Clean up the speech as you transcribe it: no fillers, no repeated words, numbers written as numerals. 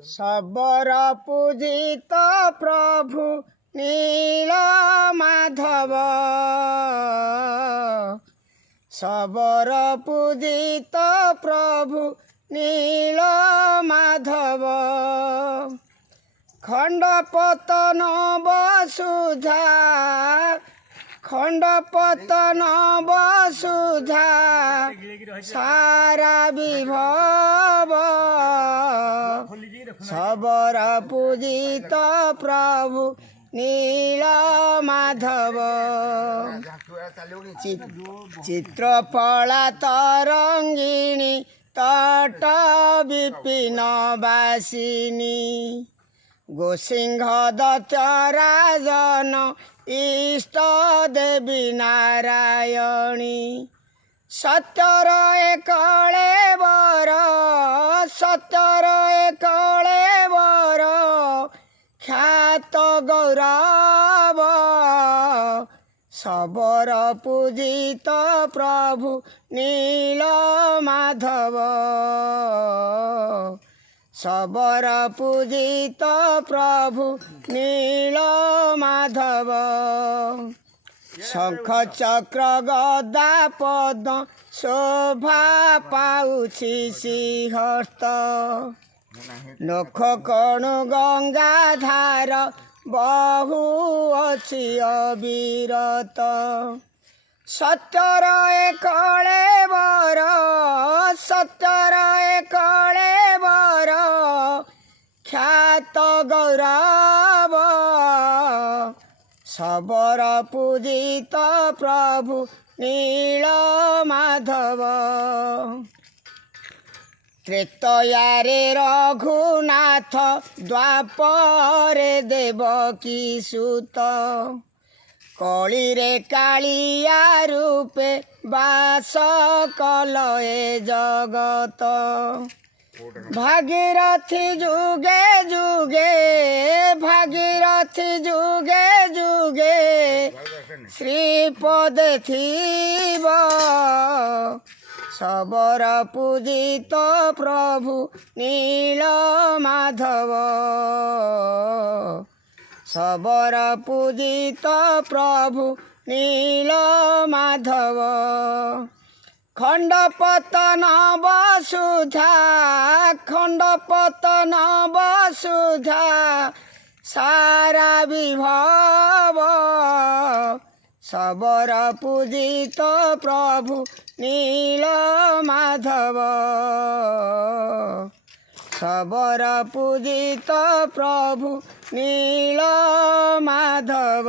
शबर पूजित प्रभु नील माधव शबर पूजित प्रभु नील माधव खंडपतन वसुधा खंडपतन वसुधा सारा विभव शबर पूजित प्रभु नील माधव चित्रपला तरंगिणी तट विपिन बासिनी गोसिंह दत्तराजन इष्ट देवी नारायणी सत्यर एकले वर सत्यर एकले वर ख्यात गौरव शबर पूजित प्रभु नील माधव शबर पूजित प्रभु नील माधव शंख चक्र गदा पद शोभा पाउछि सिंहस्थ नख कणु गंगाधार बहु अछि अविरत सत्यर एकले वर सत्यर एकले वर ख्यात गौरव शबर पूजित प्रभु नील माधव त्रेतयारे रघुनाथ द्वापरे देवकी सुत कलिरे कालिया रूपे बास कलए जगत भागीरथी जुगे जुगे भागीरथी जुगे जुगे श्रीपद थिब शबर पूजित प्रभु नील माधव शबर पूजित प्रभु नील माधव खंडपतन वसुधा खंडपतन वसुधा सारा विभव शबर पूजित प्रभु नील माधव शबर पूजित प्रभु नील माधव।